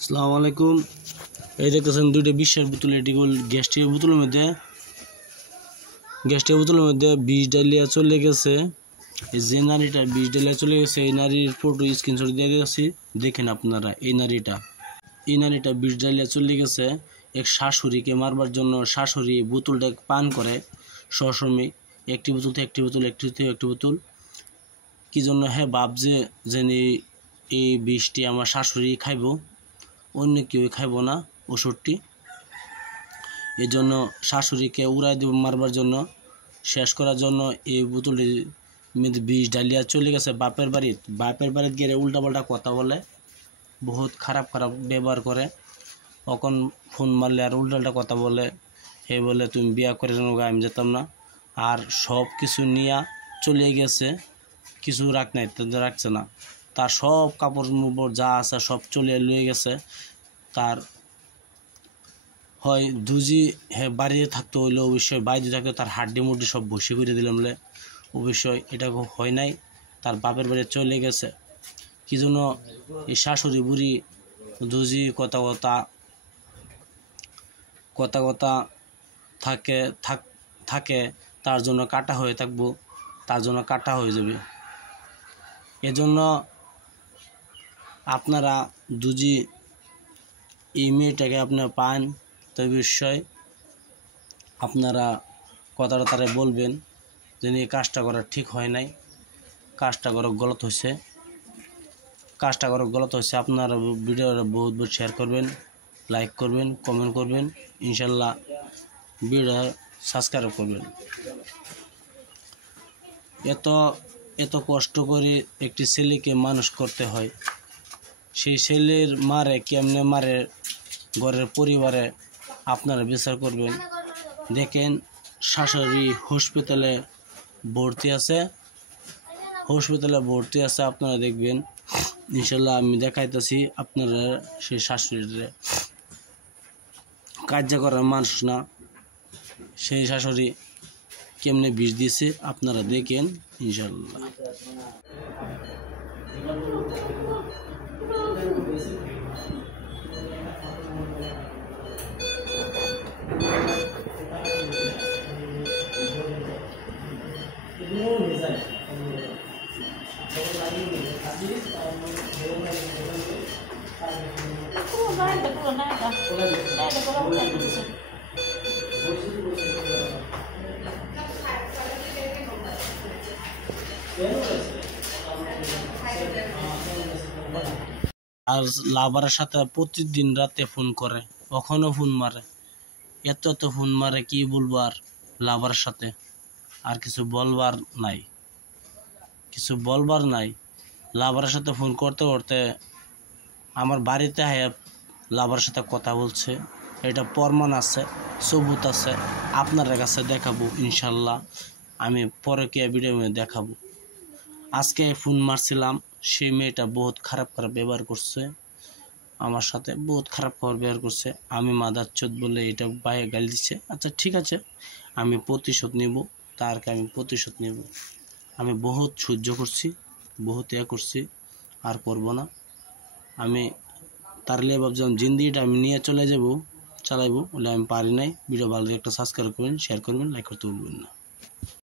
আসসালামু আলাইকুম। এই দেখতেছেন দুইটা বিশ্বের বোতল, এটি গ্যাসটির বোতলের মধ্যে বিষ ডালিয়া চলে গেছে। যে নারীটা বিষ ডালিয়া চলে গেছে এই নারীর ফটো স্ক্রিনশট দিয়ে গেছি, দেখেন আপনারা। এই নারীটা বিষ ডালিয়া চলে গেছে এক শাশুড়িকে মারবার জন্য। শাশুড়ি বোতলটা পান করে সসময়, একটি বোতল থেকে একটি বোতল কি জন্য ভাবছে যে এই বিষটি আমার শাশুড়ি খাইব, অন্য কেউ খাইব না ওষুধটি। এই জন্য শাশুড়িকে উড়াই দিব মারবার জন্য, শেষ করার জন্য এই বোতলটির মধ্যে বিষ ডালিয়া চলে গেছে বাপের বাড়িতে গিয়ে উল্টাপাল্টা কথা বলে, বহুত খারাপ ব্যবহার করে। তখন ফোন মারলে আর উল্টাপাল্টা কথা বলে, বলে তুমি বিয়া করে আমি যেতাম না। আর সব কিছু নিয়ে চলে গেছে, কিছু রাখছে না। তার সব কাপড় মোপড় যা আছে সব চলে লয়ে গেছে। তার হয় দুজি বাড়িতে থাকতে হইলে অবশ্যই, বাইরে থাকতে তার হাড্ডি মুড্ডি সব বসে করে দিলাম অবশ্যই এটা হয় নাই। তার বাপের বাড়ি চলে গেছে কি জন্য? এই শাশুড়ি বুড়ি দুজি কথা থাকে তার জন্য কাটা হয়ে থাকবো, তার জন্য কাটা হয়ে যাবে। এজন্য আপনারা দুজি এই মেয়েটাকে আপনারা পান তো অবশ্যই আপনারা কথাটা তারা বলবেন যে এই কাজটা করা ঠিক হয় নাই, কাজটা করা গলত হয়েছে। আপনারা ভিডিওটা বহুত শেয়ার করবেন, লাইক করবেন, কমেন্ট করবেন, ইনশাল্লাহ ভিডিও সাবস্ক্রাইব করবেন। এত কষ্ট করে একটি ছেলেকে মানুষ করতে হয়, সেই ছেলের মারে কেমনে মারে ঘরের পরিবারে আপনারা বিচার করবেন। দেখেন শাশুড়ি হসপিটালে ভর্তি আছে, আপনারা দেখবেন ইনশাল্লাহ। আমি দেখাইতেছি আপনারা সেই শাশুড়িরে, কার্য করার মানুষ না, সেই শাশুড়ি কেমনে বিষ দিয়েছে আপনারা দেখেন ইনশাল্লাহ। আর লাভারের সাথে প্রতিদিন রাতে ফোন করে, কখনো ফোন মারে, এত ফোন মারে কি বলবো। আর লাভারের সাথে আর কিছু বলবার নাই। লাভারের সাথে ফোন করতে করতে আমার বাড়িতে লাভারের সাথে কথা বলছে, এটা প্রমাণ আছে, সবুত আছে, আপনার কাছে দেখাবো ইনশাল্লাহ। আমি পরে কে ভিডিও দেখাবো। আজকে ফোন মারছিলাম, সেই মেয়েটা বহুত খারাপ ব্যবহার করছে আমার সাথে, বহুত খারাপ ব্যবহার করছে। আমি মাদারচোদ বলে এটা বাইরে গালি দিচ্ছে। আচ্ছা ঠিক আছে, আমি প্রতিশোধ নেব, আমি প্রতিশোধ নেব। আমি বহুত সহ্য করছি, বহুত করছি, আর করব না। আমি তার লিয়ে ভাবছিলাম জিন্দিগিটা আমি নিয়ে চালাইবো, বলে আমি পারি নাই। ভিডিও ভালো একটা সাবস্ক্রাইব করবেন, শেয়ার করবেন, লাইক করতে ভুলবেন না।